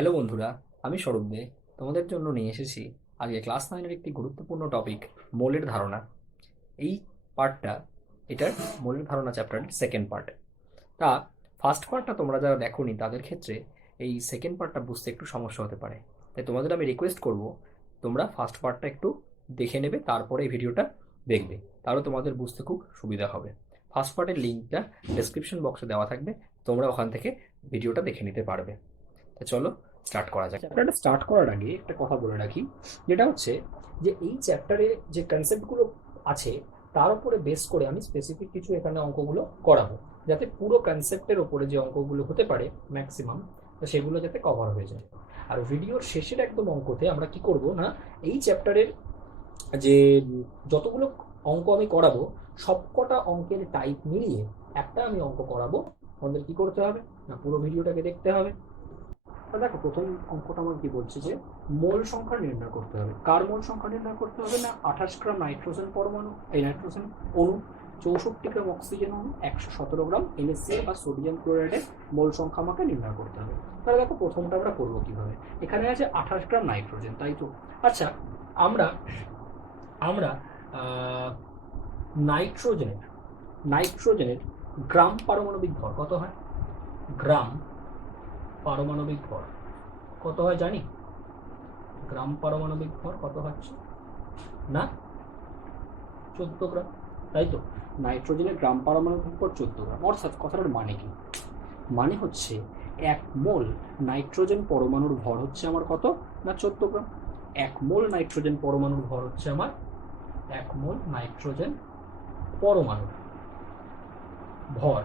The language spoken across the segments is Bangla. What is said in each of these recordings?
হ্যালো বন্ধুরা, আমি স্বরূপ দে। তোমাদের জন্য নিয়ে এসেছি আজকে ক্লাস 9-এর একটি গুরুত্বপূর্ণ টপিক, মৌলের ধারণা। এই পার্টটা এটার মৌলের ধারণা চ্যাপ্টারের সেকেন্ড পার্ট। তা ফার্স্ট পার্টটা তোমরা যারা দেখোনি তাদের ক্ষেত্রে এই সেকেন্ড পার্টটা বুঝতে একটু সমস্যা হতে পারে। তাই তোমাদের আমি রিকোয়েস্ট করব, তোমরা ফার্স্ট পার্টটা একটু দেখে নেবে, তারপরে এই ভিডিওটা দেখবে, তাহলে তোমাদের বুঝতে খুব সুবিধা হবে। ফার্স্ট পার্টের লিঙ্কটা ডেসক্রিপশন বক্সে দেওয়া থাকবে, তোমরা ওখান থেকে ভিডিওটা দেখে নিতে পারবে। তা চলো স্টার্ট করা যাক। চ্যাপ্টারটা স্টার্ট করার আগে একটা কথা বলে রাখি, যেটা হচ্ছে যে এই চ্যাপ্টারে যে কনসেপ্টগুলো আছে তার উপরে বেস করে আমি স্পেসিফিক কিছু এখানে অঙ্কগুলো করাবো, যাতে পুরো কনসেপ্টের ওপরে যে অঙ্কগুলো হতে পারে ম্যাক্সিমাম, তো সেগুলো যাতে কভার হয়ে যায়। আর ভিডিওর শেষের একদম অঙ্কতে আমরা কি করব না, এই চ্যাপ্টারের যে যতগুলো অঙ্ক আমি করাবো সবকটা অঙ্কের টাইপ মিলিয়ে একটা আমি অঙ্ক করাবো। আমাদের কি করতে হবে না, পুরো ভিডিওটাকে দেখতে হবে। দেখো প্রথম অঙ্কটা আমার কি বলছে যে মোল সংখ্যা নির্ণয় করতে হবে। কার মোল সংখ্যা নির্ণয় করতে হবে না, 28 গ্রাম নাইট্রোজেন পরমাণু, এই নাইট্রোজেন অণু, 64 গ্রাম অক্সিজেন অণু, 117 গ্রাম NaCl বা সোডিয়াম ক্লোরাইডের মোল সংখ্যা আমাকে নির্ণয় করতে হবে। তাহলে দেখো প্রথমটা আমরা করবো কিভাবে। এখানে আছে 28 গ্রাম নাইট্রোজেন, তাই তো? আচ্ছা, আমরা আমরা নাইট্রোজেনের নাইট্রোজেনের গ্রাম পারমাণবিক ভর কত হয়? গ্রাম পারমাণবিক ভর কত হয় জানি? গ্রাম পারমাণবিক ভর কত হচ্ছে না, 14 গ্রাম, তাই তো? নাইট্রোজেনের গ্রাম পারমাণবিক ভর 14 গ্রাম। অর্থাৎ কথাটার মানে কি? মানে হচ্ছে 1 মোল নাইট্রোজেন পরমাণুর ভর হচ্ছে আমার কত না, 14 গ্রাম। 1 মোল নাইট্রোজেন পরমাণুর ভর হচ্ছে আমার 1 মোল নাইট্রোজেন পরমাণুর ভর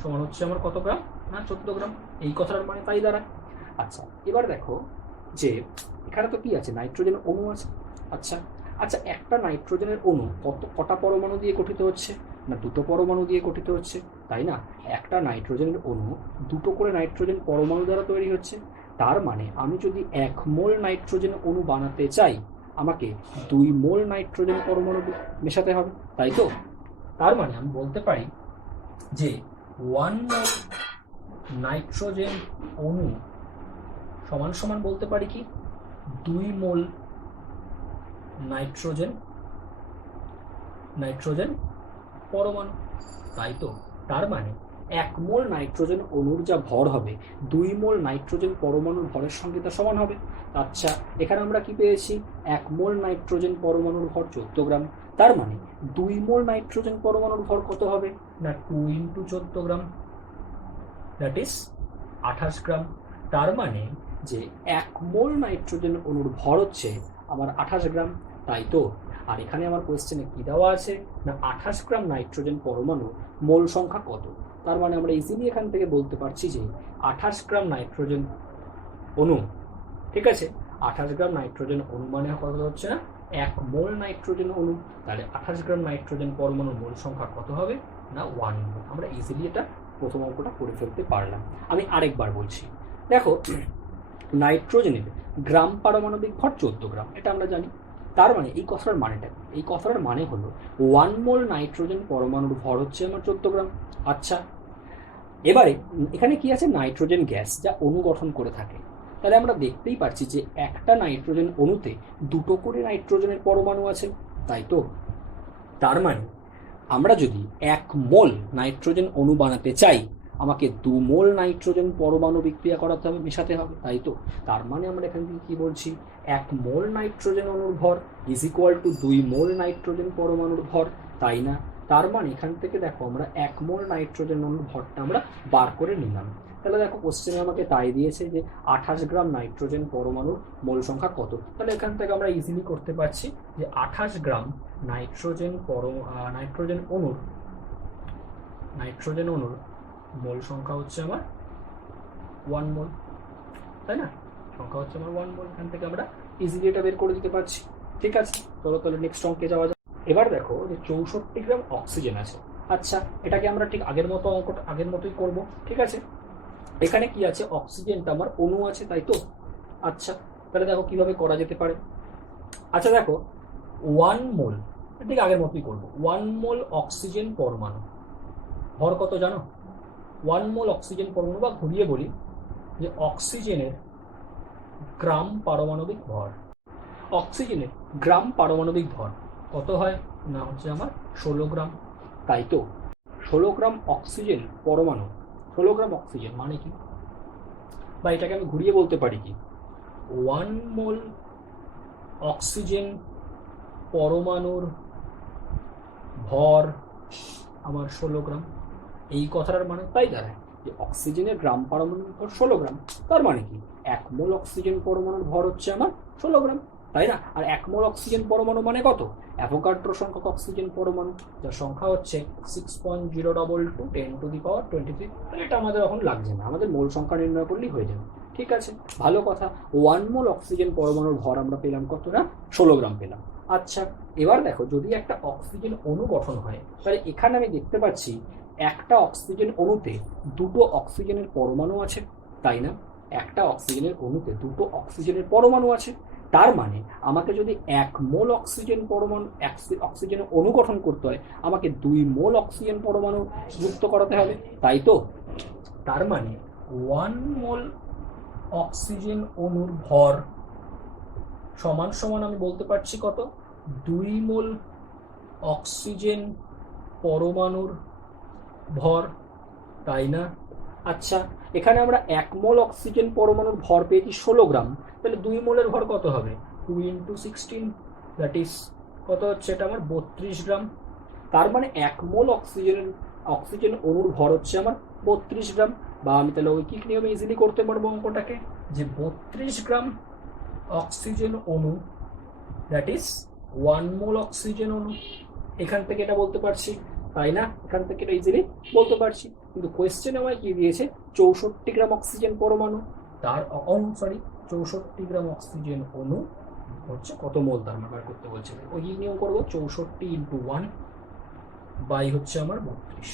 সমান হচ্ছে আমার কত গ্রাম না, 14 গ্রাম। এই কথাটার মানে তাই দাঁড়ায়। আচ্ছা, এবার দেখো যে এখানে তো কি আছে, নাইট্রোজেন অণু আছে। আচ্ছা আচ্ছা, একটা নাইট্রোজেনের অণু কটা পরমাণু দিয়ে গঠিত হচ্ছে না, দুটো পরমাণু দিয়ে গঠিত হচ্ছে, তাই না? একটা নাইট্রোজেনের অণু দুটো করে নাইট্রোজেন পরমাণু দ্বারা তৈরি হচ্ছে। তার মানে আমি যদি 1 মোল নাইট্রোজেন অণু বানাতে চাই, আমাকে 2 মোল নাইট্রোজেন পরমাণু মেশাতে হবে, তাই তো? তার মানে আমি বলতে পারি যে 1 মোল নাইট্রোজেন অণু সমান সমান বলতে পারি কি, 2 মোল নাইট্রোজেন নাইট্রোজেন পরমাণু, তাই তো? তার মানে 1 মোল নাইট্রোজেন অণুর যা ভর হবে 2 মোল নাইট্রোজেন পরমাণুর ভরের সঙ্গে তা সমান হবে। আচ্ছা, এখানে আমরা কি পেয়েছি, 1 মোল নাইট্রোজেন পরমাণুর ভর 14 গ্রাম। তার মানে 2 মোল নাইট্রোজেন পরমাণুর ভর কত হবে না, 2 × 14 গ্রাম, দ্যাট ইজ 28 গ্রাম। তার মানে যে 1 মোল নাইট্রোজেন অণুর ভর হচ্ছে আমার 28 গ্রাম, তাই তো? আর এখানে আমার কোয়েশ্চেনে কি দেওয়া আছে না, 28 গ্রাম নাইট্রোজেন পরমাণু মোল সংখ্যা কত। তার মানে আমরা ইজিলি এখান থেকে বলতে পারছি যে 28 গ্রাম নাইট্রোজেন অণু, ঠিক আছে, 28 গ্রাম নাইট্রোজেন অণু মানে কত হচ্ছে না, 1 মোল নাইট্রোজেন অণু। তাহলে 28 গ্রাম নাইট্রোজেন পরমাণুর মোল সংখ্যা কত হবে না, 1 মোল। আমরা ইজিলি এটা প্রথম অঙ্কটা করে ফেলতে পারলাম। আমি আরেকবার বলছি, দেখো নাইট্রোজেনের গ্রাম পারমাণবিক ভর 14 গ্রাম, এটা আমরা জানি। তার মানে এই কথাটার মানেটা, এই কথাটার মানে হলো 1 মোল নাইট্রোজেন পরমাণুর ভর হচ্ছে আমার 14 গ্রাম। আচ্ছা, এবারে এখানে কি আছে, নাইট্রোজেন গ্যাস যা অণু গঠন করে থাকে। তাহলে আমরা দেখতেই পাচ্ছি যে একটা নাইট্রোজেন অণুতে দুটো করে নাইট্রোজেনের পরমাণু আছে, তাই তো? তার মানে আমরা যদি 1 মোল নাইট্রোজেন অণু বানাতে চাই, আমাকে 2 মোল নাইট্রোজেন পরমাণু বিক্রিয়া করাতে হবে, মেশাতে হবে, তাই তো? তার মানে আমরা এখান থেকে কি বলছি, 1 মোল নাইট্রোজেন অণুর ভর is equal to 2 mole nitrogen পরমাণুর ভর, তাই না? তার মানে এখান থেকে দেখো আমরা 1 মোল নাইট্রোজেন অণুর ভরটা আমরা বার করে নিলাম। তাহলে দেখো কোশ্চেনে আমাকে তাই দিয়েছে যে 28 গ্রাম নাইট্রোজেন পরমাণুর মোল সংখ্যা কত। তাহলে এখান থেকে আমরা ইজিলি করতে পারছি যে 28 গ্রাম নাইট্রোজেন নাইট্রোজেন অণুর মোল সংখ্যা হচ্ছে আমার 1 মোল, তাই না? সংখ্যা হচ্ছে আমার 1 মোল। এখান থেকে আমরা ইজিলি এটা বের করে দিতে পারছি। ঠিক আছে, চলো তাহলে নেক্সট অঙ্কে যাওয়া যায়। এবার দেখো যে 64 গ্রাম অক্সিজেন আছে। আচ্ছা, এটাকে আমরা ঠিক আগের মতো অঙ্কটা আগের মতোই করব, ঠিক আছে? এখানে কি আছে, অক্সিজেনটা আমার অণু আছে, তাই তো? আচ্ছা, তাহলে দেখো কিভাবে করা যেতে পারে। আচ্ছা দেখো, 1 মোল, ঠিক আগের মতোই করবো। 1 মোল অক্সিজেন পরমাণু ভর কত জানো? 1 মোল অক্সিজেন পরমাণু, বা ঘুরিয়ে বলি যে অক্সিজেনের গ্রাম পারমাণবিক ভর, অক্সিজেনের গ্রাম পারমাণবিক ভর কত হয় না হচ্ছে আমার 16 গ্রাম। তাই তো 16 গ্রাম অক্সিজেন পরমাণু, 16 গ্রাম অক্সিজেন মানে কি, বা এটাকে আমি ঘুরিয়ে বলতে পারি কি, 1 মোল অক্সিজেন পরমাণুর ভর আমার 16 গ্রাম। এই কথাটার মানে তাই দাঁড়ায় যে অক্সিজেনের গ্রাম পারমাণবিক ভর 16 গ্রাম, তার মানে কি 1 মোল অক্সিজেন পরমাণুর ভর হচ্ছে আমার 16 গ্রাম, তাই না? আর 1 মোল অক্সিজেন পরমাণু মানে কত, অ্যাভোগাড্রো সংখ্যক অক্সিজেন পরমাণু, যার সংখ্যা হচ্ছে 6.022 10⁻23। এটা আমাদের এখন লাগছে না, আমাদের মোল সংখ্যা নির্ণয় করলেই হয়ে যাবে। ঠিক আছে, ভালো কথা। 1 মোল অক্সিজেন পরমাণুর ভর আমরা পেলাম কত না, 16 গ্রাম পেলাম। আচ্ছা, এবার দেখো যদি একটা অক্সিজেন অণু গঠন হয়, তাহলে এখানে আমি দেখতে পাচ্ছি একটা অক্সিজেন অণুতে দুটো অক্সিজেনের পরমাণু আছে, তাই না? একটা অক্সিজেনের অণুতে দুটো অক্সিজেনের পরমাণু আছে, তার মানে আমাকে যদি 1 মোল অক্সিজেন পরমাণু অক্সিজেনের অণু গঠন করতে হয়, আমাকে 2 মোল অক্সিজেন পরমাণু যুক্ত করাতে হবে, তাই তো? তার মানে 1 মোল অক্সিজেন অণুর ভর সমান সমান আমি বলতে পারছি কত, 2 মোল অক্সিজেন পরমাণুর ভর, তাই না? আচ্ছা, এখানে আমরা 1 মোল অক্সিজেন পরমাণুর ভর পেয়েছি 16 গ্রাম, তাহলে 2 মোলের ভর কত হবে, 2 × 16, দ্যাট ইজ কত হচ্ছে, এটা আমার 32 গ্রাম। তার মানে 1 মোল অক্সিজেন অণুর ভর হচ্ছে আমার 32 গ্রাম, বা আমি তাহলে ঐকিক নিয়মে ইজিলি করতে পারবো অঙ্কটাকে, যে 32 গ্রাম অক্সিজেন অণু, দ্যাট ইজ 1 মোল অক্সিজেন অণু। এখান থেকে এটা বলতে পারছি, তাই না? এখান থেকে এটা ইজিলি বলতে পারছি। কিন্তু কোয়েশ্চেন আমায় কি দিয়েছে, 64 গ্রাম অক্সিজেন পরমাণু, তার অণু, সরি 64 গ্রাম অক্সিজেন অণু হচ্ছে কত মোল, তার বার করতে বলছে। ওই নিয়ম করবো, 64 × 1 বাই হচ্ছে আমার 32,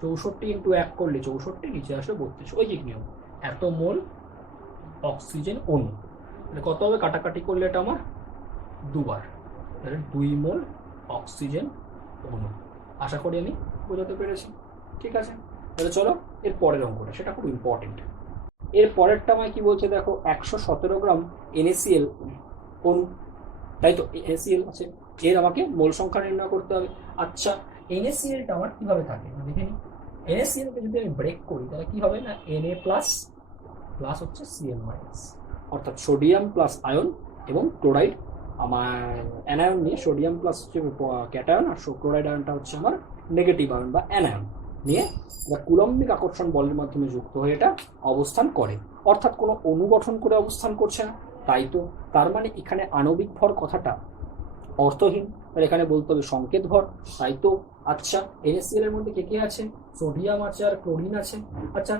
64 × 1 করলে 64, নিচে আসলে 32, ওই নিয়ম, এত মোল অক্সিজেন অণু। কত হবে, কাটাকাটি করলে এটা আমার দুবার, 2 মোল অক্সিজেন অণু। আশা করি আমি বোঝাতে পেরেছি। ঠিক আছে, তাহলে চলো এর পরের অঙ্কটা, সেটা খুব ইম্পর্টেন্ট। এর পরেরটা আমায় কি বলছে দেখো, 117 গ্রাম NaCl অণু, তাই তো? NaCl আছে, এর আমাকে মোল সংখ্যা নির্ণয় করতে হবে। আচ্ছা, NaClটা আমার কিভাবে থাকে দেখে নিই। NaClকে যদি আমি ব্রেক করি তাহলে কি হবে না, Na প্লাস প্লাস হচ্ছে Cl মাইনাস, অর্থাৎ সোডিয়াম প্লাস আয়ন এবং ক্লোরাইড, আমার অ্যানায়ন নিয়ে সোডিয়াম প্লাস হচ্ছে ক্যাটায়ন, আর ক্লোরাইড আয়নটা হচ্ছে আমার নেগেটিভ আয়ন বা অ্যানায়ন নিয়ে কুলম্বিক আকর্ষণ বলের মাধ্যমে যুক্ত হয়ে এটা অবস্থান করে, অর্থাৎ কোনো অণু গঠন করে অবস্থান করছে না, তাই তো? তার মানে এখানে আণবিক ভর কথাটা অর্থহীন, তাহলে এখানে বলতে হবে সংকেত ভর, তাই তো? আচ্ছা, NaCl এর মধ্যে কে কে আছে, সোডিয়াম আছে আর ক্লোরিন আছে। আচ্ছা,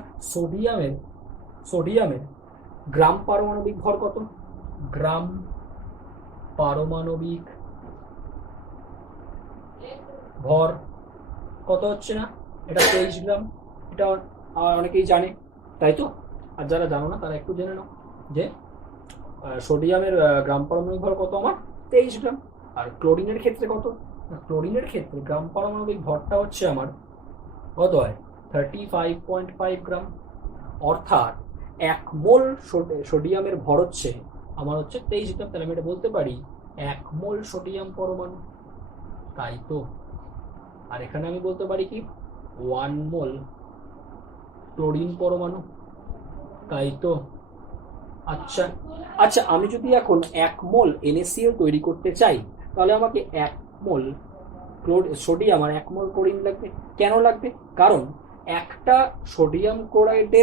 সোডিয়ামের গ্রাম পারমাণবিক ভর কত, গ্রাম পারমাণবিক ভর কত হচ্ছে না, এটা 23 গ্রাম, এটা অনেকেই জানে, তাই তো? আর যারা জানো না তারা একটু জেনে নাও যে সোডিয়ামের গ্রাম পারমাণবিক ভর কত আমার 23 গ্রাম। আর ক্লোরিনের ক্ষেত্রে কত, ক্লোরিনের ক্ষেত্রে গ্রাম পারমাণবিক ভরটা হচ্ছে আমার কত হয়, 35.5 গ্রাম, অর্থাৎ 1 মোল সোডিয়ামের ভর হচ্ছে আমার হচ্ছে 23 গ্রাম। তাহলে আমি এটা বলতে পারি 1 মোল সোডিয়াম পরমাণু, তাই তো? আর এখানে আমি বলতে পারি কি 1 মোল ক্লোরিন পরমাণু, তাই তো? আচ্ছা আচ্ছা, আমি যদি এখন 1 মোল NaCl তৈরি করতে চাই, তাহলে আমাকে 1 মোল সোডিয়াম আর 1 মোল ক্লোরিন লাগবে। কেন লাগবে? কারণ একটা সোডিয়াম ক্লোরাইডে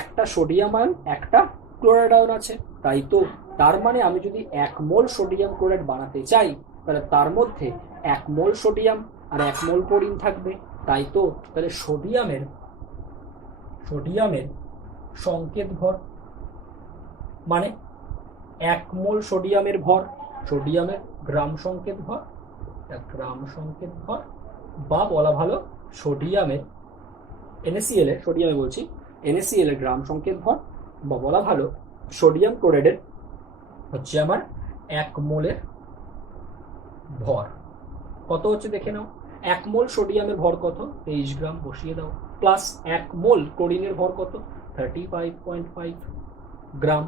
একটা সোডিয়াম আয়ন একটা ক্লোরাইড আয়ন আছে, তাই তো? তার মানে আমি যদি 1 মোল সোডিয়াম ক্লোরাইড বানাতে চাই, তাহলে তার মধ্যে 1 মোল সোডিয়াম আর 1 মোল ক্লোরিন থাকবে, তাই তো? তাহলে সোডিয়ামের সংকেত ভর মানে 1 মোল সোডিয়ামের ভর, সোডিয়ামের গ্রাম সংকেত ভর, বা বলা ভালো সোডিয়ামের NaCl এর, সোডিয়ামে বলছি NaCl এর গ্রাম সংকেত ভর, বা বলা ভালো সোডিয়াম ক্লোরাইডের হচ্ছে আমার 1 মোলের ভর কত হচ্ছে দেখে নাও। 1 মোল সোডিয়ামের ভর কত, 23 গ্রাম, বসিয়ে দাও। প্লাস 1 মোল ক্লোরিনের ভর কত 35.5 গ্রাম,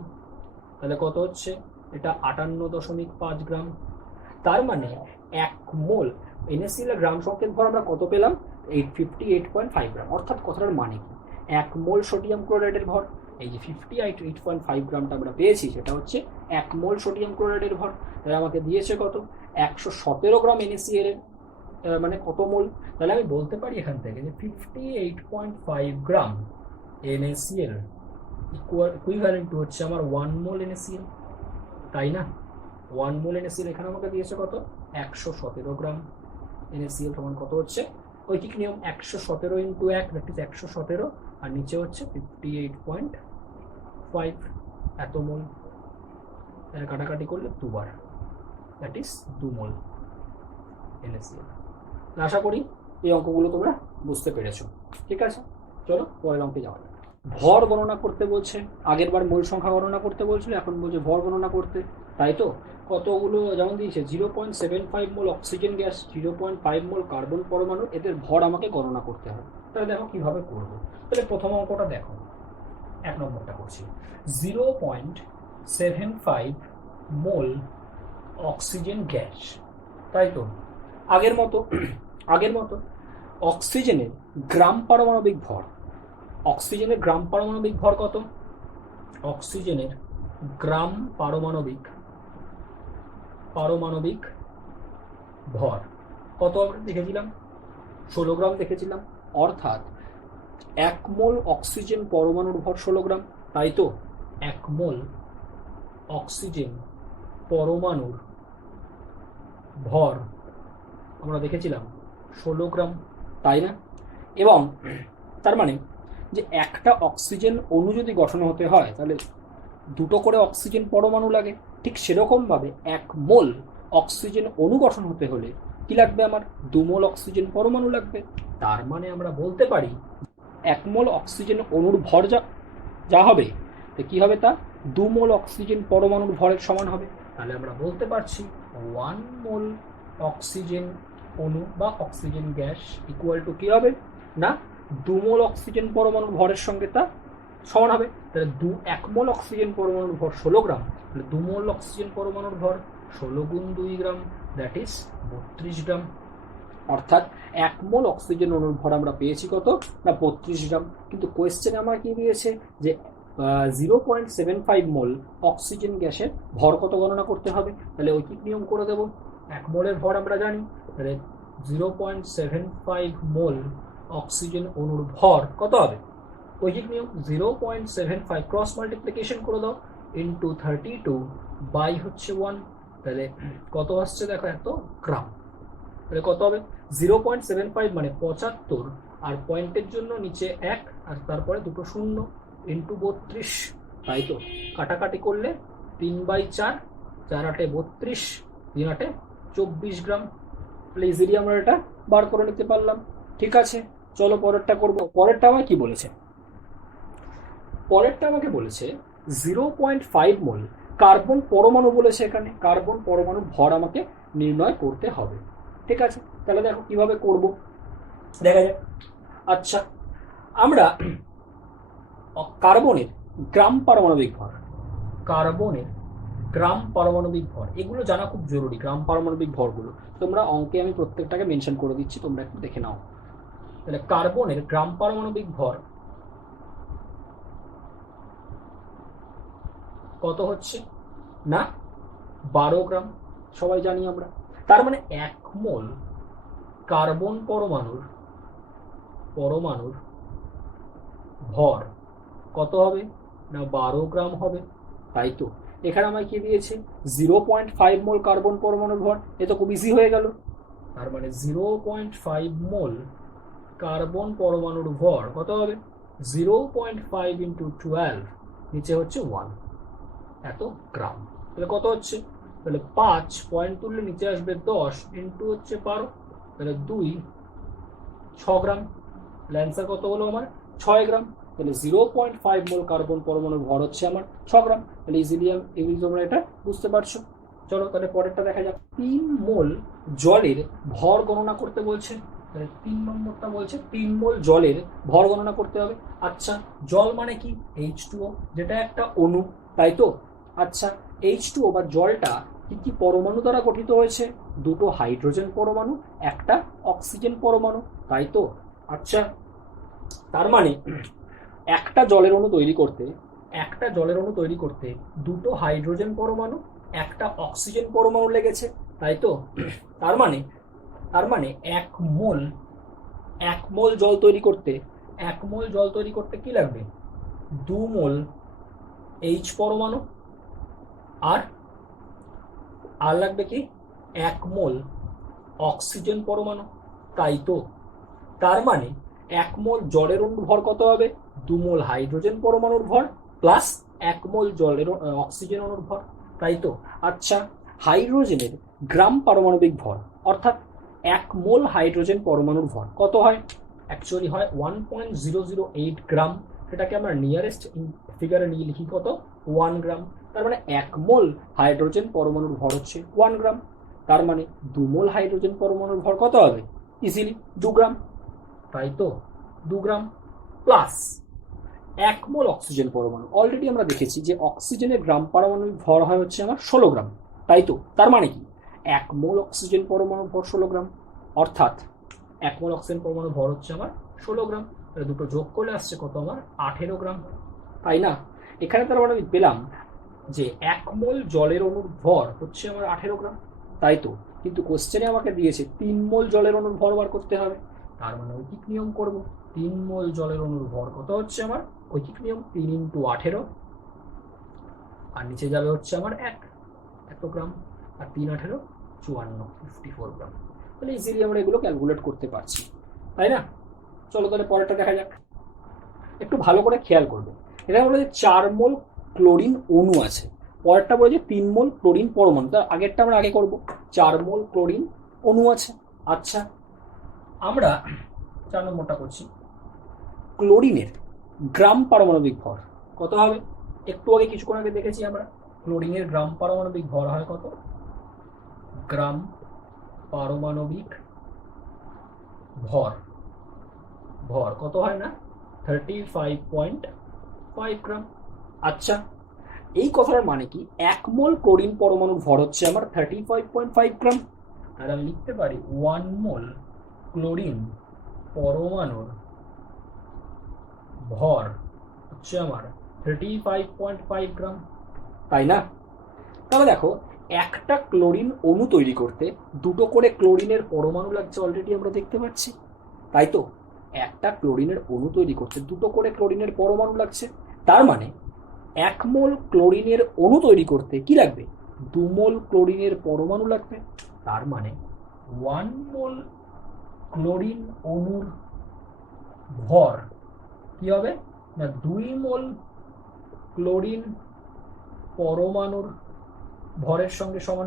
তাহলে কত হচ্ছে এটা 58.5 গ্রাম। তার মানে 1 মোল NaCl এর গ্রাম সংকেত ভর আমরা কত পেলাম 58.5 গ্রাম। অর্থাৎ কথাটার মানে কি 1 মোল সোডিয়াম ক্লোরাইডের ভর এই যে 58.5 গ্রামটা আমরা পেয়েছি সেটা হচ্ছে 1 মোল সোডিয়াম ক্লোরাইডের ভর। তাহলে আমাকে দিয়েছে কত 117 গ্রাম NaCl এর মানে কত মোল, তাহলে আমি বলতে পারি এখান থেকে যে 58.5 গ্রাম NaCl ইকুইভ্যালেন্ট টু হচ্ছে আমার 1 মোল NaCl, তাই না? 1 মোল NaCl এখানে আমাকে দিয়েছে কত 117 গ্রাম NaCl সমান কত হচ্ছে ঐকিক নিয়ম 117 ইন্টু 1 দ্যাট ইজ 117 আর নিচে হচ্ছে 58.5 এত মোল, কাটাকাটি করলে দুবার দ্যাট ইজ 2 মোল NaCl। আশা করি এই অঙ্কগুলো তোমরা বুঝতে পেরেছো। ঠিক আছে, চলো পরের অঙ্কে যাওয়া যাক। ভর গণনা করতে বলছে, আগের বার মোল সংখ্যা গণনা করতে বলছিল, এখন বলছে ভর গণনা করতে, তাই তো? কতগুলো যেমন দিয়েছে 0.75 মোল অক্সিজেন গ্যাস, 0.5 মোল কার্বন পরমাণু, এদের ভর আমাকে গণনা করতে হবে। তাহলে দেখো কিভাবে করবো। তাহলে প্রথম অঙ্কটা দেখো, 1 নম্বরটা করছি 0.75 মোল অক্সিজেন গ্যাস, তাই তো? আগের মতো অক্সিজেনের গ্রাম পারমাণবিক ভর, অক্সিজেনের গ্রাম পারমাণবিক ভর কত? অক্সিজেনের গ্রাম পারমাণবিক ভর কত আমরা দেখেছিলাম 16 গ্রাম দেখেছিলাম। অর্থাৎ 1 মোল অক্সিজেন পরমাণুর ভর 16 গ্রাম, তাই তো? 1 মোল অক্সিজেন পরমাণুর ভর আমরা দেখেছিলাম 16 গ্রাম, তাই না? এবং তার মানে যে একটা অক্সিজেন অণু যদি গঠন হতে হয় তাহলে 2টো করে অক্সিজেন পরমাণু লাগে। ঠিক সেরকমভাবে 1 মোল অক্সিজেন অণু গঠন হতে হলে কি লাগবে আমার 2 মোল অক্সিজেন পরমাণু লাগবে। তার মানে আমরা বলতে পারি 1 মোল অক্সিজেন অণুর ভর যা হবে তো কি হবে তা 2 মোল অক্সিজেন পরমাণুর ভরের সমান হবে। তাহলে আমরা বলতে পারছি 1 মোল অক্সিজেন অণু বা অক্সিজেন গ্যাস ইকুয়াল টু কি হবে না 2 মোল অক্সিজেন পরমাণুর ভরের সঙ্গে তা সমান হবে। তাহলে 1 মোল অক্সিজেন পরমাণুর ভর 16 গ্রাম, তাহলে 2 মোল অক্সিজেন পরমাণুর ভর 16 গুণ 2 গ্রাম দ্যাট ইজ 32 গ্রাম। অর্থাৎ 1 মোল অক্সিজেন অণুর ভর আমরা পেয়েছি কত না 32 গ্রাম। কিন্তু কোয়েশ্চেনে আমার কি দিয়েছে যে 0.75 মোল অক্সিজেন গ্যাসের ভর কত গণনা করতে হবে। তাহলে ঐকিক নিয়ম করে দেবো, 1 মোলের ভর আমরা জানি, তাহলে 0.75 মোল অক্সিজেন অণুর ভর কত হবে ঐকিক নিয়ম 0.75 ক্রস মাল্টিপ্লিকেশন করে দাও ইন্টু 32 বাই হচ্ছে 1, তাহলে কত আসছে দেখো এত গ্রাম। তাহলে কত হবে 0.75 মানে 75 আর পয়েন্টের জন্য নিচে 1 আর তারপরে 2 শূন্য ইন্টু 32, তাই তো? কাটাকাটি করলে 3/4, 4 8 32, 3 8 24 গ্রাম। তাহলে ইজিলি আমরা এটা বার করে নিতে পারলাম। ঠিক আছে, চলো পরেরটা করবো। পরেরটা আমাকে কি বলেছে? পরেরটা আমাকে বলেছে 0.5 মোল কার্বন পরমাণু বলেছে, এখানে কার্বন পরমাণুর ভর আমাকে নির্ণয় করতে হবে। ঠিক আছে, তাহলে দেখো কিভাবে করব দেখা যাক। আচ্ছা, আমরা কার্বনের গ্রাম পারমাণবিক ভর এগুলো জানা খুব জরুরি। গ্রাম পারমাণবিক ভরগুলো তোমরা অঙ্কে আমি প্রত্যেকটাকে মেনশন করে দিচ্ছি, তোমরা একটু দেখে নাও। তাহলে কার্বনের গ্রাম পারমাণবিক ভর কত হচ্ছে না 12 গ্রাম, সবাই জানি আমরা। তার মানে 1 মোল কার্বন পরমাণুর ভর কত হবে না 12 গ্রাম হবে, তাই তো? এখানে আমায় কি দিয়েছে 0.5 মোল কার্বন পরমাণুর ভর, এ তো খুব ইজি হয়ে গেল। তার মানে 0.5 মোল কার্বন পরমাণুর ভর কত হবে 0.5 ইন্টু 12 নিচে হচ্ছে 1 এত গ্রাম। তাহলে কত হচ্ছে, তাহলে 5 পয়েন্ট তুললে নিচে আসবে 10 ইন্টু হচ্ছে 12, তাহলে 2 6 গ্রাম। অ্যান্সার কত হলো আমার 6 গ্রাম। তাহলে 0.5 মোল কার্বন পরমাণুর ভর হচ্ছে আমার 6 গ্রাম। তাহলে ইজিলি তোমরা এটা বুঝতে পারছো। চলো তাহলে পরেরটা দেখা যাক। 3 মোল জলের ভর গণনা করতে বলছে। তিন নম্বরটা বলছে 3 মোল জলের ভর গণনা করতে হবে। আচ্ছা, জল মানে কি? H2O, যেটা একটা অণু, তাই তো? আচ্ছা, H2O বা জলটা কি কি পরমাণু দ্বারা গঠিত হয়েছে? দুটো হাইড্রোজেন পরমাণু, একটা অক্সিজেন পরমাণু, তাই তো? আচ্ছা, তার মানে একটা জলের অণু তৈরি করতে দুটো হাইড্রোজেন পরমাণু, একটা অক্সিজেন পরমাণু লেগেছে, তাই তো? তার মানে তার মানে এক মোল জল তৈরি করতে কি লাগবে? 2 মোল এইচ পরমাণু, আর আর লাগবে কি? 1 মোল অক্সিজেন পরমাণু, তাই তো? তার মানে 1 মোল জলের অণুর ভর কত হবে? 2 মোল হাইড্রোজেন পরমাণুর ভর প্লাস 1 মোল জলের অক্সিজেন অণুর ভর, তাই তো? আচ্ছা, হাইড্রোজেনের গ্রাম পারমাণবিক ভর, অর্থাৎ 1 মোল হাইড্রোজেন পরমাণুর ভর কত হয়? অ্যাকচুয়ালি হয় 1.008 গ্রাম। সেটাকে আমরা নিয়ারেস্ট ফিগারে নিয়ে লিখি কত? 1 গ্রাম। তার মানে 1 মোল হাইড্রোজেন পরমাণুর ভর হচ্ছে 1 গ্রাম। তার মানে 2 মোল হাইড্রোজেন পরমাণুর ভর কত হবে? ইজিলি 2 গ্রাম, তাই তো? 2 গ্রাম প্লাস 1 মোল অক্সিজেন পরমাণু। অলরেডি আমরা দেখেছি যে অক্সিজেনের গ্রাম পারমাণবিক ভর হয় হচ্ছে আমার 16 গ্রাম, তাই তো? তার মানে কি 1 মোল অক্সিজেন পরমাণুর ভর 16 গ্রাম, অর্থাৎ 1 মোল অক্সিজেন পরমাণুর ভর হচ্ছে আমার 16 গ্রাম। তাহলে দুটো যোগ করলে আসছে কত? আমার 18 গ্রাম, তাই না? এখানে তার মানে আমি পেলাম যে 1 মোল জলের অণুর ভর হচ্ছে আমার 18 গ্রাম, তাই তো? কিন্তু কোশ্চেনে আমাকে দিয়েছে 3 মোল জলের অণুর ভর বার করতে হবে। তার মানে ঐকিক নিয়ম করব। 3 মোল জলের অণুর ভর কত হচ্ছে আমার? ঐকিক নিয়ম 3 × 18, আর নিচে যাবে হচ্ছে আমার 1 গ্রাম, আর 3 × 18 54, 54 গ্রাম। তাহলে ইজিলি আমরা এগুলো ক্যালকুলেট করতে পারছি, তাই না? চলো তাহলে পরেরটা দেখা যাক। একটু ভালো করে খেয়াল করবে, এটা বলে যে 4 মোল ক্লোরিন অণু আছে, পরেরটা বলে যে 3 মোল ক্লোরিন পরমাণু। তার আগেরটা আমরা আগে করব। 4 মোল ক্লোরিন অণু আছে। আচ্ছা, আমরা 4 নম্বরটা করছি। ক্লোরিনের গ্রাম পারমাণবিক ভর কত হবে? একটু আগে কিছুক্ষণ আগে দেখেছি আমরা ক্লোরিনের গ্রাম পারমাণবিক ভর হয় কত? গ্রাম পারমাণবিক ভর কত হয় না? 35.5 গ্রাম। আচ্ছা, এই কথার মানে কি 1 মোল ক্লোরিন পরমাণুর ভর হচ্ছে আমার 35.5 গ্রাম। তাহলে আমি লিখতে পারি 1 মোল ক্লোরিন পরমাণুর ভর হচ্ছে আমার 35.5 গ্রাম, তাই না? তাহলে দেখো, একটা ক্লোরিন অণু তৈরি করতে দুটো করে ক্লোরিনের পরমাণু লাগছে, অলরেডি আমরা দেখতে পাচ্ছি, তাই তো? একটা ক্লোরিনের অণু তৈরি করতে দুটো করে ক্লোরিনের পরমাণু লাগছে। তার মানে 1 মোল ক্লোরিনের অণু তৈরি করতে কি লাগবে? 2 মোল ক্লোরিনের পরমাণু লাগবে। তার মানে 1 মোল ক্লোরিন অণুর ভর কি হবে না? 2 মোল ক্লোরিন পরমাণুর ভরের সঙ্গে সমান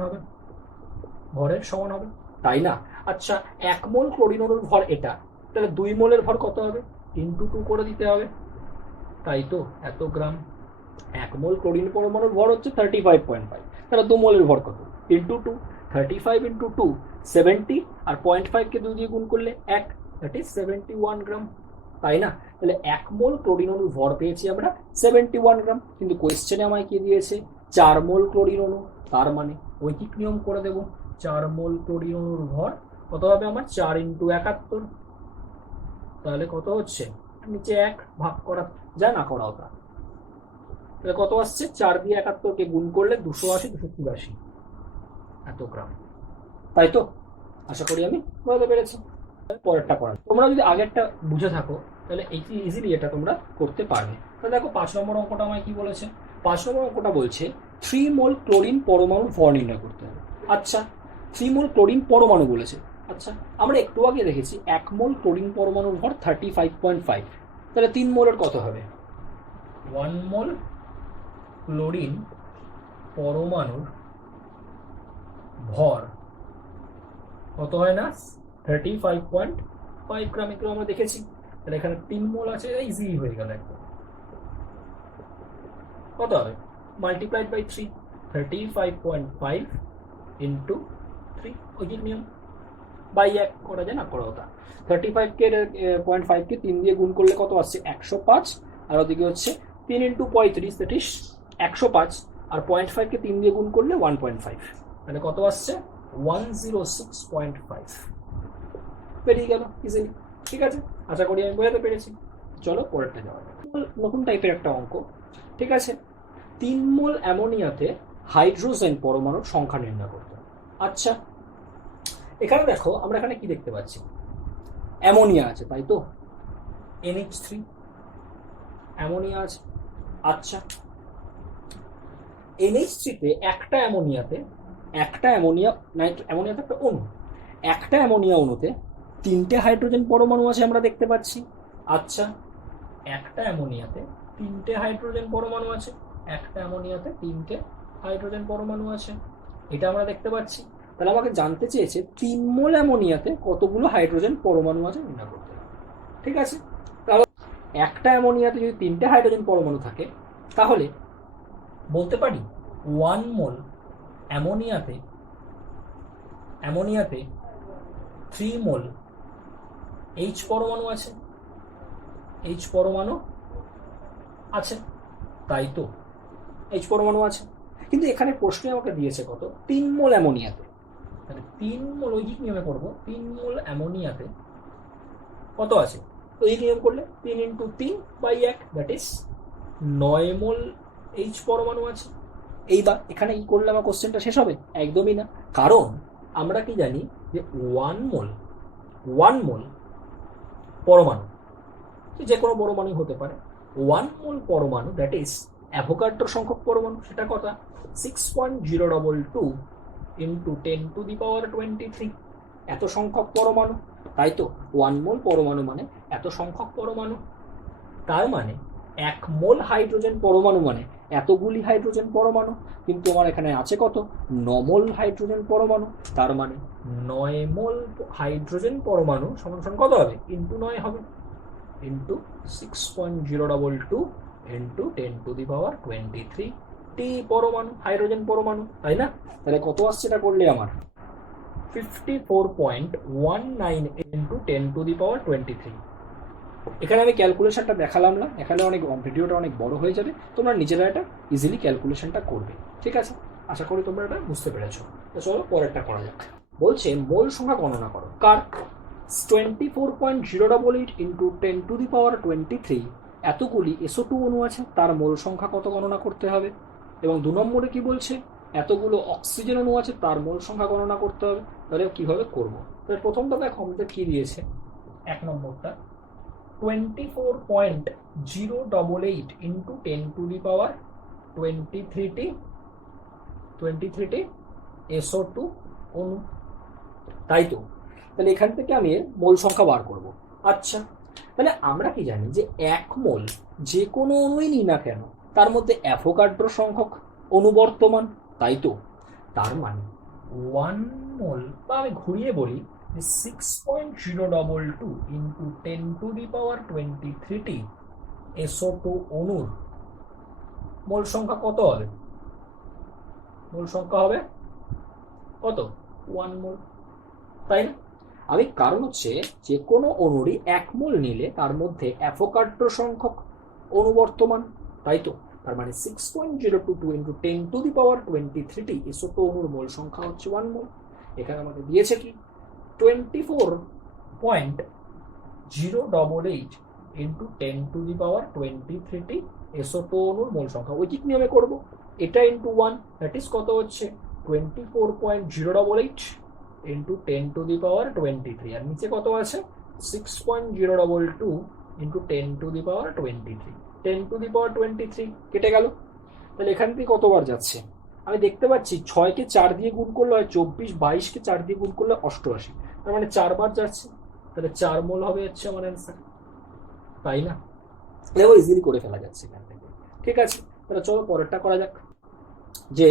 হবে, তাই না? আচ্ছা, 1 মোল ক্লোরিন অণুর ভর এটা, তাহলে 2 মোলের ভর কত হবে? ইন্টু 2 করে দিতে হবে, তাই তো? এত গ্রাম। 1 মোল ক্লোরিন পরমাণুর ভর হচ্ছে 35.5, তাহলে 2 মোলের ভর কত? ইন্টু 2, 35 × 2 70, আর 0.5কে 2 দিয়ে গুণ করলে 1, দ্যাট ইজ 71 গ্রাম, তাই না? তাহলে 1 মোল ক্লোরিন অণুর ভর পেয়েছি আমরা 71 গ্রাম, কিন্তু কোয়েশ্চেনে আমায় কি দিয়েছে? 4 মোল ক্লোরিন অণু। তার মানে ঐকিক নিয়ম করে দেব। 4 মোল ক্লোরিন অণুর ভর কত হবে আমার? 4 × 71, তাহলে কত হচ্ছে? নিচে 1 ভাগ করা যা না করাও তা, তাহলে কত আসছে? 4 দিয়ে 71কে গুণ করলে 280, 284 এত গ্রাম, তাই তো? আশা করি আমি বুঝতে পেরেছি। পরেরটা করা, তোমরা যদি আগেরটা বুঝে থাকো তাহলে ইজিলি এটা তোমরা করতে পারবে। তাহলে দেখো 5 নম্বর অঙ্কটা আমায় কি বলেছে? 5 নম্বর অঙ্কটা বলছে 3 মোল ক্লোরিন পরমাণুর ভর নির্ণয় করতে হবে। আচ্ছা, 3 মোল ক্লোরিন পরমাণু বলেছে। আচ্ছা, আমরা একটু আগে দেখেছি 1 মোল ক্লোরিন পরমাণুর ভর 35.5, তাহলে 3 মোলের কত হবে? 1 মোল ক্লোরিন পরমাণুর ভর কত হয় না? 35.5 গ্রাম। এগুলো আমরা দেখেছি। তাহলে এখানে 3 মোল আছে, ইজি হয়ে গেল একদম। কত হবে? মাল্টিপ্লাইড বাই 3, 35.5 × 3, ঐকিক নিয়ম। বাই 1 করা যায় না, করা হতা 35কে 0.5কে 3 দিয়ে গুণ করলে কত আসছে 105, আর ওদিকে হচ্ছে 3 ইন্টু 35 দ্যাট ইজ 105, আর 0.5কে 3 দিয়ে গুণ করলে 1.5, তাহলে কত আসছে 106.5 বেরিয়ে গেল ইজিলি। ঠিক আছে, আশা করি আমি বোঝাতে পেরেছি। চলো পরেরটা যাওয়া যাক। নতুন টাইপের একটা অঙ্ক। ঠিক আছে, 3 মোল অ্যামোনিয়াতে হাইড্রোজেন পরমাণুর সংখ্যা নির্ণয় করতে হবে। আচ্ছা, এখানে দেখো আমরা এখানে কি দেখতে পাচ্ছি, অ্যামোনিয়া আছে তাই তো, NH3 অ্যামোনিয়া আছে। আচ্ছা, NH3-তে একটা অ্যামোনিয়াতে একটা অ্যামোনিয়াতে একটা অণু, একটা অ্যামোনিয়া অণুতে 3টে হাইড্রোজেন পরমাণু আছে আমরা দেখতে পাচ্ছি। আচ্ছা, একটা অ্যামোনিয়াতে 3টে হাইড্রোজেন পরমাণু আছে, একটা অ্যামোনিয়াতে 3টে হাইড্রোজেন পরমাণু আছে, এটা আমরা দেখতে পাচ্ছি। তাহলে আমাকে জানতে চেয়েছে 3 মোল অ্যামোনিয়াতে কতগুলো হাইড্রোজেন পরমাণু আছে নির্ণয় করতে হবে। ঠিক আছে, তাহলে একটা অ্যামোনিয়াতে যদি 3টে হাইড্রোজেন পরমাণু থাকে তাহলে বলতে পারি 1 মোল অ্যামোনিয়াতে 3 মোল H পরমাণু আছে, H পরমাণু আছে তাই তো, H পরমাণু আছে। কিন্তু এখানে প্রশ্নে আমাকে দিয়েছে কত, 3 মোল অ্যামোনিয়াতে, তাহলে 3 মোল ঐকিক নিয়মে করবো, 3 মোল অ্যামোনিয়াতে কত আছে, ঐকিক নিয়ম করলে 3 into 3 by 1 that is 9 mole H পরমাণু আছে। এইবার এখানে কি করলে আমার কোশ্চেনটা শেষ হবে? একদমই না, কারণ আমরা কি জানি যে 1 মোল পরমাণু, যে কোনো পরমাণু হতে পারে, 1 মোল পরমাণু দ্যাট ইজ অ্যাভোগাড্রো সংখ্যক পরমাণু, সেটা কথা 6.022 ইন্টু 10⁻23 এত সংখ্যক পরমাণু, তাই তো 1 মোল পরমাণু মানে এত সংখ্যক পরমাণু। তার মানে 1 মোল হাইড্রোজেন পরমাণু মানে এতগুলি হাইড্রোজেন পরমাণু, কিন্তু আমার এখানে আছে কত, 9 মোল হাইড্রোজেন পরমাণু, তার মানে 9 মোল হাইড্রোজেন পরমাণু সমান সমান কত হবে, ইন্টু 9 হবে, ইন্টু 6.022 ইন্টু 10⁻23 টি পরমাণু, হাইড্রোজেন পরমাণু, তাই না? তাহলে কত আসছে এটা করলে আমার 54.19 ইন্টু 10⁻23। এখানে আমি ক্যালকুলেশনটা দেখালাম না, এখানে ভিডিওটা অনেক বড় হয়ে যাবে, তোমরা নিজেরা এটা ইজিলি ক্যালকুলেশনটা করবে। ঠিক আছে, আশা করি তোমরা এটা বুঝতে পেরেছো। তো চলো পরেরটা করা যাক। বলছে মোল সংখ্যা গণনা করো কার, 24.088 ইন্টু 10⁻23 এতগুলি SO2 অণু আছে, তার মোল সংখ্যা কত গণনা করতে হবে। এবং 2 নম্বরে কি বলছে, এতগুলো অক্সিজেন অণু আছে, তার মোল সংখ্যা গণনা করতে হবে। তাহলে কিভাবে করবো, তাহলে প্রথমটা দেখো আমাদের কি দিয়েছে, 1 নম্বরটা 24.088 ইন্টু 10⁻23 SO2 অণু, তাই তো। তাহলে এখান থেকে আমি মোল সংখ্যা বার করব। আচ্ছা, তাহলে আমরা কি জানি যে 1 মোল যে কোনো অণুই নিই না কেন তার মধ্যে অ্যাভোগাড্রো সংখ্যক অণু বর্তমান, তাই তো। তার মানে 1 মোল, বা আমি ঘুরিয়ে বলি 6.022 ইন্টু 10⁻23 SO2 অণুর মোল সংখ্যা কত হবে, মোল সংখ্যা হবে কত, 1 মোল, তাই না? আমি কারণ হচ্ছে যে কোনো অণুরই 1 মোল নিলে তার মধ্যে অ্যাভোগাড্রো সংখ্যক অণু বর্তমান, তাই তো। তার মানে 6.022 ইন্টু 10⁻23 SO2 অণুর মোল সংখ্যা হচ্ছে 1 মোল। এখানে আমাকে দিয়েছে কি 24.088 ইন্টু 10⁻23 SO2 অণুর মোল সংখ্যা ঐকিক নিয়মে করব, এটা ইন্টু 1 দ্যাট ইজ কত হচ্ছে 24.088 ইন্টু 10⁻23, আর নিচে কত আছে 6.022 ইন্টু 10⁻23, 10⁻23 কেটে গেল। তাহলে এখান থেকে কতবার যাচ্ছে আমি দেখতে পাচ্ছি, 6কে 4 দিয়ে গুণ করলে হয় 24, 22কে 4 দিয়ে গুণ করলে 88, তার মানে 4 বার যাচ্ছে, তাহলে 4 মোল হবে হচ্ছে আমার অ্যান্সার, তাই না? দেখো ইজিলি করে ফেলা যাচ্ছে এখান থেকে। ঠিক আছে, তাহলে চলো পরেরটা করা যাক, যে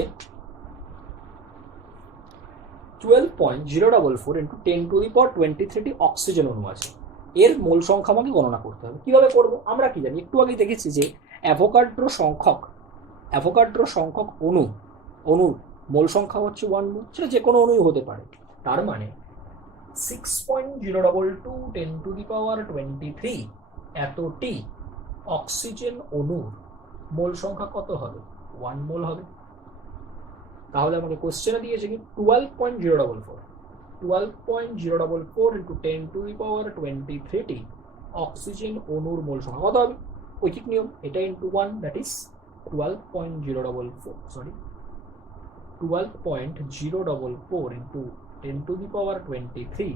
12.044 ইন্টু 10⁻23 অক্সিজেন অণু আছে, এর মোল সংখ্যা আমাকে গণনা করতে হবে। কিভাবে করব, আমরা কি জানি, একটু আগে দেখেছি যে অ্যাভোগাড্রো সংখ্যক অণুর মোল সংখ্যা হচ্ছে 1 মোল, সেটা যে কোনো অণুই হতে পারে। তার মানে 6.022 10⁻23 এতটি অক্সিজেন অণুর মোল সংখ্যা কত হবে? 1 মোল হবে। তাহলে আমাকে কোশ্চেনে দিয়েছে কি 12.044 12.044 ইন্টু 10⁻23 অক্সিজেন অণুর মোল সংখ্যা কত হবে? ঐকিক নিয়ম, এটা ইন্টু 1, দ্যাট ইজ 12.044 ইন্টু 10⁻23,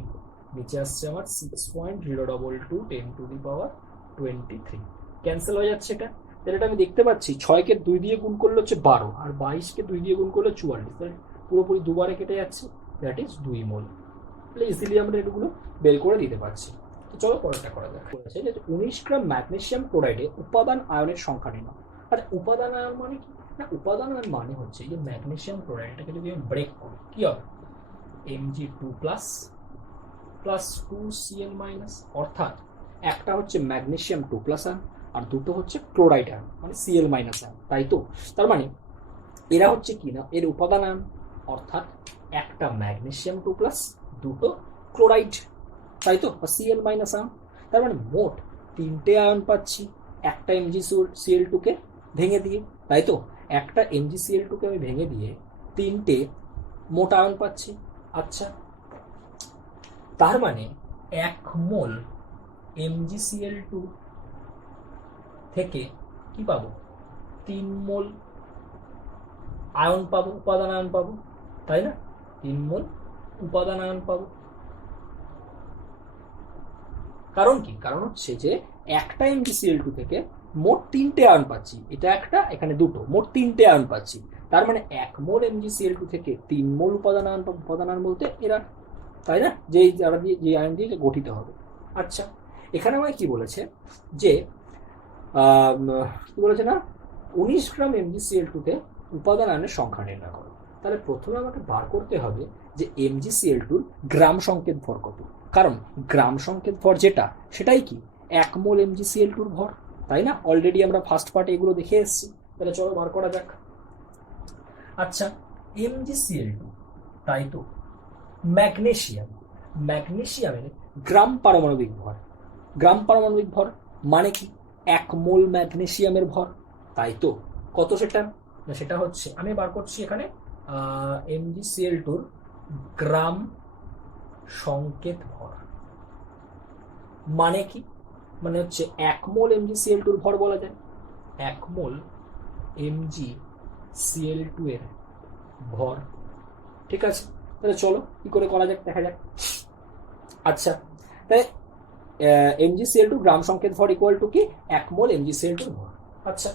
নিচে আসছে আমার 6.022 10⁻23, ক্যান্সেল হয়ে যাচ্ছে এটা। তাহলে এটা আমি দেখতে পাচ্ছি 6কে 2 দিয়ে গুণ করলে হচ্ছে 12, আর 22কে 2 দিয়ে গুণ করলে 44, তাহলে পুরোপুরি দুবারে কেটে যাচ্ছে, দ্যাট ইজ 2 মোল। তাহলে ইজিলি আমরা এগুলো বের করে দিতে পারছি। তো চলো পরেরটা করা যাক। বলেছে যে 19 গ্রাম ম্যাগনেসিয়াম ক্লোরাইডে উপাদান আয়নের সংখ্যা নির্ণয়। আর উপাদান আয়ন মানে কি না? উপাদান আয়ন মানে হচ্ছে যে ম্যাগনেসিয়াম ক্লোরাইডটাকে যদি আমি ব্রেক করি কি হবে? Mg2 প্লাস 2Cl মাইনাস, অর্থাৎ একটা হচ্ছে ম্যাগনেসিয়াম 2 প্লাস আয়ন আর দুটো হচ্ছে ক্লোরাইড আয়ন মানে Cl মাইনাস আয়ন, তাই তো? তার মানে এরা হচ্ছে কি না, এর উপাদান আয়ন, অর্থাৎ একটা ম্যাগনেসিয়াম 2 প্লাস, দুটো ক্লোরাইড, তাই তো, বা Cl মাইনাস আয়ন। তার মানে মোট 3টে আয়ন পাচ্ছি একটা MgCl2 কে ভেঙে দিয়ে, তাই তো? একটা MgCl2 কে আমি ভেঙে দিয়ে 3টে মোট আয়ন পাচ্ছি। আচ্ছা, তার মানে 1 মোল MgCl2 থেকে কি পাবো? 3 মোল আয়ন পাবো, উপাদান আয়ন পাবো, তাই না? 3 মোল উপাদান আয়ন পাবো। কারণ কি? কারণ হচ্ছে যে একটা MgCl2 থেকে মোট 3টে আয়ন পাচ্ছি, এটা একটা, এখানে দুটো, মোট 3টে আয়ন পাচ্ছি। তার মানে 1 মোল MgCl2 থেকে 3 মোল উপাদান আয়ন পাবো। উপাদান আয়ন বলতে এরা, তাই না? যে আয়ন দিয়ে গঠিত হবে। আচ্ছা, এখানে আমায় কি বলেছে যে কি বলেছে না, 19 গ্রাম MgCl2 তে উপাদান আয়নের সংখ্যা নির্ণয় করো। তাহলে প্রথমে আমাকে বার করতে হবে যে MgCl2 গ্রাম সংকেত ভর কত। কারণ গ্রাম সংকেত ভর যেটা, সেটাই কি 1 মোল MgCl2 ভর, তাই না? অলরেডি আমরা ফার্স্ট পার্টে এগুলো দেখে এসেছি। তাহলে চলো বার করা যাক। আচ্ছা, MgCl2, তাই তো, ম্যাগনেসিয়ামের গ্রাম পারমাণবিক ভর। গ্রাম পারমাণবিক ভর মানে কি? 1 মোল ম্যাগনেসিয়ামের ভর, তাই তো। কত সেটা? না, সেটা হচ্ছে আমি বার করছি এখানে MgCl2 গ্রাম সংকেত ভর মানে কি? মানে হচ্ছে 1 মোল MgCl2 ভর বলা যায়, 1 মোল MgCl2 এর ভর। ঠিক আছে, তাহলে চলো কি করে করা যাক দেখা যাক। আচ্ছা, তাই MgCl2 গ্রাম সংকেত ভর ইকুয়াল টু কি 1 মোল MgCl2 ভর। আচ্ছা,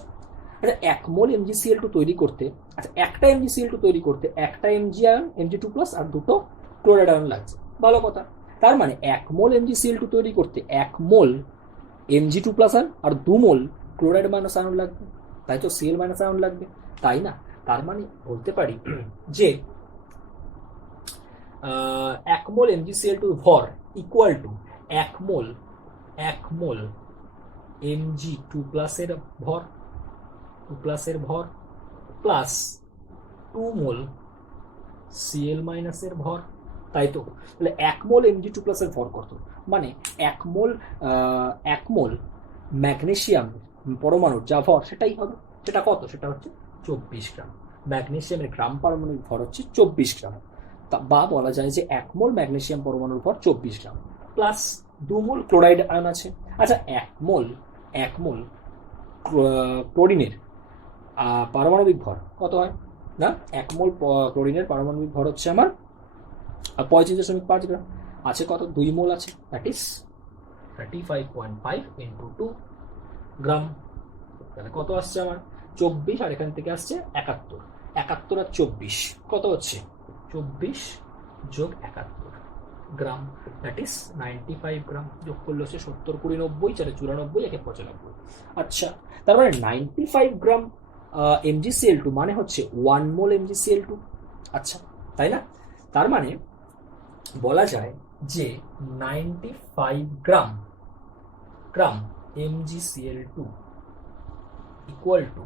1 মোল MgCl2 তৈরি করতে, আচ্ছা একটা MgCl2 তৈরি করতে একটা Mg2 প্লাস আর দুটো ক্লোরাইড আয়ন লাগছে, ভালো কথা। তার মানে 1 মোল MgCl2 তৈরি করতে 1 মোল Mg2 প্লাস আয়ন আর 2 মোল ক্লোরাইড মাইনাস আয়ন লাগবে, তাই তো? Cl মাইনাস আয়ন লাগবে, তাই না? তার মানে বলতে পারি যে 1 মোল MgCl2 ভর ইকুয়াল টু 1 মোল Mg2 প্লাসের ভর, 2 প্লাসের ভর প্লাস 2 মোল Cl মাইনাসের ভর, তাই তো? তাহলে 1 মোল Mg2 প্লাসের ভর কত? মানে 1 মোল ম্যাগনেসিয়াম পরমাণুর যা ভর সেটাই হবে। সেটা কত? সেটা হচ্ছে 24 গ্রাম। ম্যাগনেসিয়ামের গ্রাম পারমাণবিক ভর হচ্ছে 24 গ্রাম, বা বলা যায় যে 1 মোল ম্যাগনেসিয়াম পরমাণুর ভর 24 গ্রাম প্লাস 2 মোল ক্লোরাইড আয়ন আছে। আচ্ছা, 1 মোল ক্লোরিনের পারমাণবিক ভর কত হয় না? 1 মোল ক্লোরিনের পারমাণবিক ভর হচ্ছে আমার 35.5 গ্রাম। আছে কত? 2 মোল আছে, দ্যাট ইজ 35.5 ইন্টু 2 গ্রাম। তাহলে কত আসছে আমার? 24, আর এখান থেকে আসছে 71। 71 আর 24 কত হচ্ছে? 24 যোগ 71 গ্রাম, দ্যাট ইজ 95 গ্রাম। যোগ করলে হচ্ছে 70, 20, 90, 4, 94, 1, 95। আচ্ছা, তার মানে 95 গ্রাম MgCl2 মানে হচ্ছে 1 মোল MgCl2। আচ্ছা, তাই না? তার মানে বলা যায় যে 95 গ্রাম MgCl2 equal to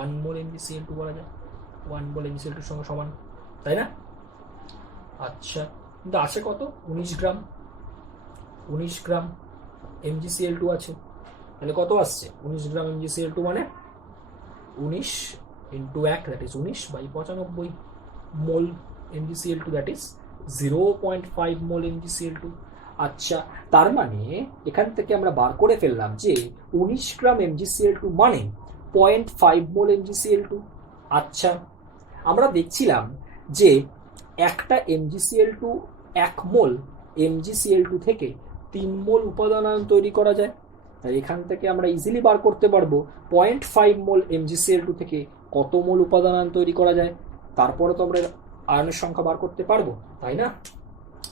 1 mole MgCl2 বলা যায়। 1 মোল MgCl2 সঙ্গে সমান, তাই না? আচ্ছা, কিন্তু আছে কত, 19 গ্রাম, 19 গ্রাম MgCl2 আছে। তাহলে কত আসছে, 19 গ্রাম MgCl2 মানে 19 into 1 that is 19/95 mole MgCl2, that is 0.5 mole MgCl2। আচ্ছা, তার মানে এখান থেকে আমরা বার করে ফেললাম যে 19 গ্রাম MgCl2 মানে 0.5 মোল MgCl2। আচ্ছা, আমরা দেখছিলাম যে একটা MgCl2 1 মোল MgCl2 থেকে 3 মোল উপাদান আয়ন তৈরি করা যায়। তাই এখান থেকে আমরা ইজিলি বার করতে পারবো 0.5 মোল MgCl2 থেকে কত মোল উপাদান আয়ন তৈরি করা যায়। তারপরে তো আমরা আয়নের সংখ্যা বার করতে পারবো, তাই না?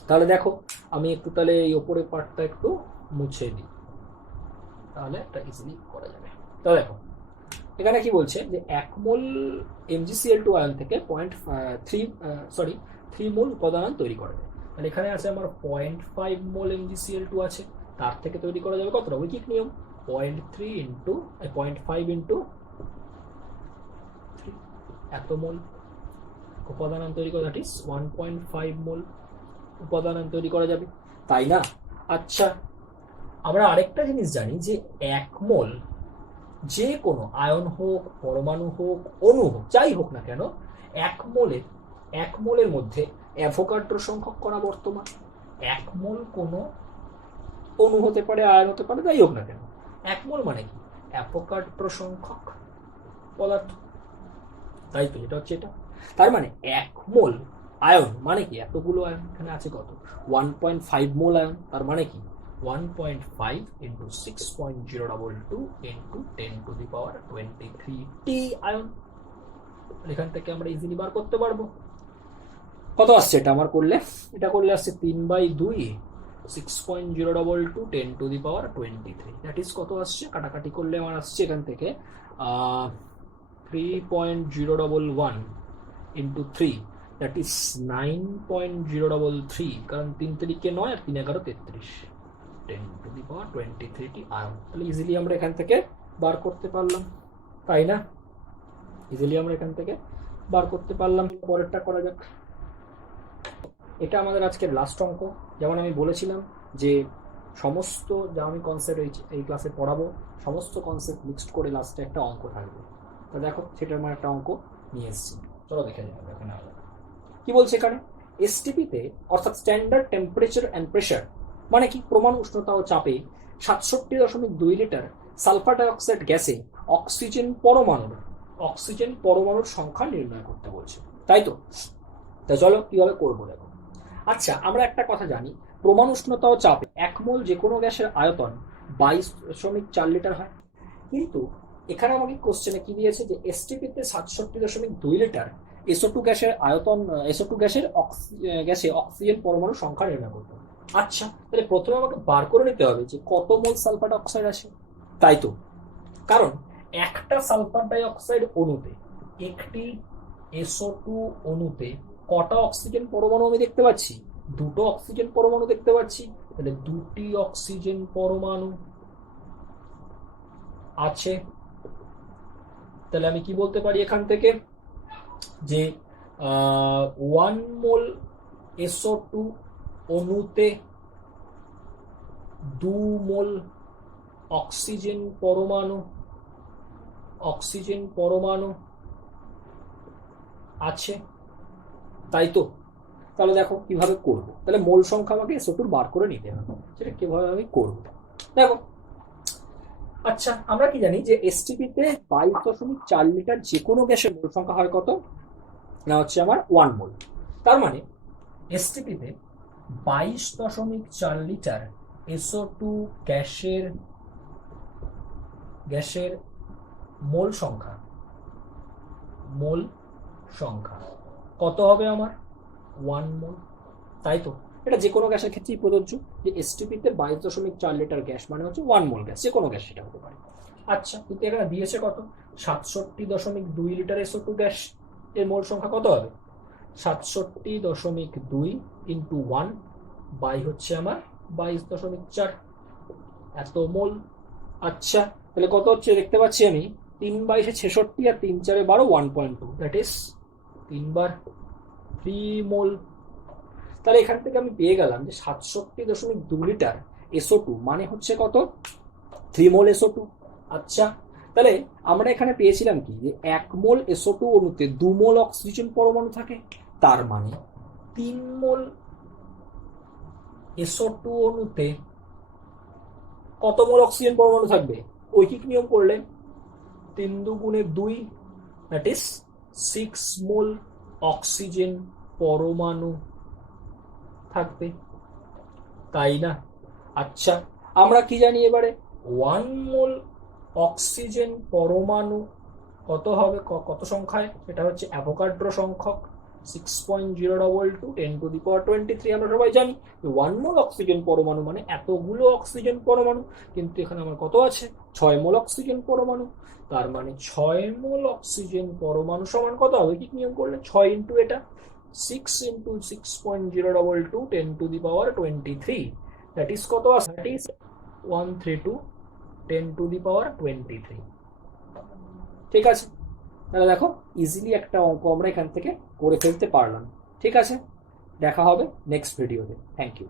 তাহলে দেখো, আমি একটু তাহলে এই ওপরের পার্টটা একটু মুছে দিই, তাহলে এটা ইজিলি করা যাবে। তাহলে দেখো এখানে কি বলছে যে 1 মোল MgCl2 আয়ন থেকে 3 মোল উপাদান আয়ন তৈরি করা যায়। তাহলে এখানে আছে আমার 0.5 মোল MgCl2 আছে, তার থেকে তৈরি করা যাবে কতটা, ঐকিক নিয়ম 0.5 ইন্টু এত মোল উপাদান আয়ন তৈরি করা, দ্যাট ইজ 1.5 মোল উপাদান আয়ন তৈরি করা যাবে, তাই না? আচ্ছা, আমরা আরেকটা জিনিস জানি যে 1 মোল যে কোনো আয়ন হোক, পরমাণু হোক, অণু হোক, যাই হোক না কেন, 1 মোলের মধ্যে অ্যাভোগাড্রো সংখ্যক কণা বর্তমান। 1 মোল কোনো অণু হতে পারে, আয়ন হতে পারে, যাই হোক না কেন, 1 মোল মানে কি, অ্যাভোগাড্রো সংখ্যক পদার্থ, তাই তো, এটা হচ্ছে এটা। তার মানে 1 মোল আয়ন মানে কি, এতগুলো আয়ন এখানে আছে কত, 1.5 মোল আয়ন, তার মানে কি 1.5 ইন্টু 6.022 ইন্টু 10⁻23T আয়ন। এখান থেকে আমরা ইজিলি বার করতে পারবো কত আসছে এটা আমার করলে, এটা করলে আসছে 3/2 6.022 10⁻23, দ্যাট ইজ কত আসছে, কাটাকাটি করলে আমার আসছে এখান থেকে 3.011 ইন্টু 3, দ্যাট ইজ 9.033, কারণ 3 তারিখে 9 আর 3 11 33, 10⁻23T আয়ন। তাহলে ইজিলি আমরা এখান থেকে বার করতে পারলাম, তাই না? ইজিলি আমরা এখান থেকে বার করতে পারলাম। পরেরটা করা যাক। এটা আমাদের আজকের লাস্ট অঙ্ক। যেমন আমি বলেছিলাম যে সমস্ত যা আমি কনসেপ্ট এই ক্লাসে পড়াবো, সমস্ত কনসেপ্ট মিক্সড করে লাস্টে একটা অঙ্ক থাকবে। তো দেখো, সেটার আমার একটা অঙ্ক নিয়ে এসেছি, চলো দেখে যাবো। এখানে কি বলছে, এখানে এসটিপিতে অর্থাৎ স্ট্যান্ডার্ড টেম্পারেচার অ্যান্ড প্রেশার মানে কি, প্রমাণ উষ্ণতা ও চাপে 67.2 লিটার সালফার ডাইঅক্সাইড গ্যাসে অক্সিজেন পরমাণুর সংখ্যা নির্ণয় করতে বলছে, তাই তো? তা চলো কিভাবে করবো দেখো। আচ্ছা, আমরা একটা কথা জানি, প্রমাণ উষ্ণতা ও চাপে 1 মোল যে কোনো গ্যাসের আয়তন 22.4 লিটার হয়। কিন্তু এখানে আমাকে কোশ্চেনে কি দিয়েছে যে এসটিপিতে 67.2 লিটার SO2 গ্যাসের আয়তন, SO2 গ্যাসে অক্সিজেন পরমাণুর সংখ্যা নির্ণয় করতে হবে। আচ্ছা, তাহলে প্রথমে আমাকে বার করে নিতে হবে যে কত মোল সালফার ডাইঅক্সাইড আছে, তাই তো? কারণ একটা সালফার ডাইঅক্সাইড অণুতে, একটি SO2 অণুতে কটা অক্সিজেন পরমাণু আমি দেখতে পাচ্ছি, 2টো অক্সিজেন পরমাণু দেখতে পাচ্ছি। তাহলে 2টি অক্সিজেন পরমাণু আছে। তাহলে আমি কি বলতে পারি এখান থেকে যে 1 মোল SO2 অণুতে 2 মোল অক্সিজেন পরমাণু আছে, তাই তো? তাহলে দেখো কিভাবে করবো। তাহলে মোল সংখ্যা আমাকে SO2 বার করে নিতে হবে, সেটা কিভাবে আমি করবো দেখো। আচ্ছা, আমরা কি জানি যে এসটিপিতে 22.4 লিটার যে কোনো গ্যাসের মোল সংখ্যা হয় কত না, হচ্ছে আমার 1 মোল। তার মানে এসটিপিতে 22.4 লিটার SO2 গ্যাসের মোল সংখ্যা কত হবে আমার, 1 মোল, তাই তো? এটা যে কোনো গ্যাসের ক্ষেত্রেই প্রযোজ্য যে এসটিপিতে 22.4 লিটার গ্যাস মানে হচ্ছে 1 মোল গ্যাস, যে কোনো গ্যাস সেটা হতে পারে। আচ্ছা, কিন্তু এখানে দিয়েছে কত, 67.2 লিটার SO2 গ্যাস এর মোল সংখ্যা কত হবে, 67.2 ইন্টু 1 বাই হচ্ছে আমার 22.4 এত মোল। আচ্ছা, তাহলে কত হচ্ছে দেখতে পাচ্ছি আমি, 3/66 আর 3×4 12, 1.2, দ্যাট ইজ 3 বার 3 মোল। তাহলে এখান থেকে আমি পেয়ে গেলাম যে 67.2 লিটার SO2 মানে হচ্ছে কত, 3 মোল SO2। আচ্ছা, তাহলে আমরা এখানে পেয়েছিলাম কি, যে 1 মোল SO2 অণুতে 2 মোল অক্সিজেন পরমাণু থাকে, তার মানে 3 মোল SO2 অণুতে কত মোল অক্সিজেন পরমাণু থাকবে? ঐকিক নিয়ম করলে 3 দুগুণে 2, দ্যাট ইজ 6 মোল অক্সিজেন পরমাণু থাকবে, তাই না? আচ্ছা, আমরা কি জানি এবারে, 1 মোল অক্সিজেন পরমাণু কত হবে, কত সংখ্যায়, এটা হচ্ছে অ্যাভোগাড্রো সংখ্যক 6.022 10⁻23। আমরা সবাই জানি 1 মোল অক্সিজেন পরমাণু মানে এতগুলো অক্সিজেন পরমাণু, কিন্তু এখানে আমার কত আছে, 6 মোল অক্সিজেন পরমাণু। তার মানে 6 মোল অক্সিজেন পরমাণু সমান কত হবে, কি নিয়ম করলে, 6 ইন্টু এটা 6 ইন্টু 6.022 10⁻23, দ্যাট ইজ কত আছে, দ্যাট ইজ 132 10⁻23। ঠিক আছে, তাহলে দেখো ইজিলি একটা অঙ্ক আমরা এখান থেকে করে ফেলতে পারলাম। ঠিক আছে, দেখা হবে নেক্সট ভিডিওতে। Thank you.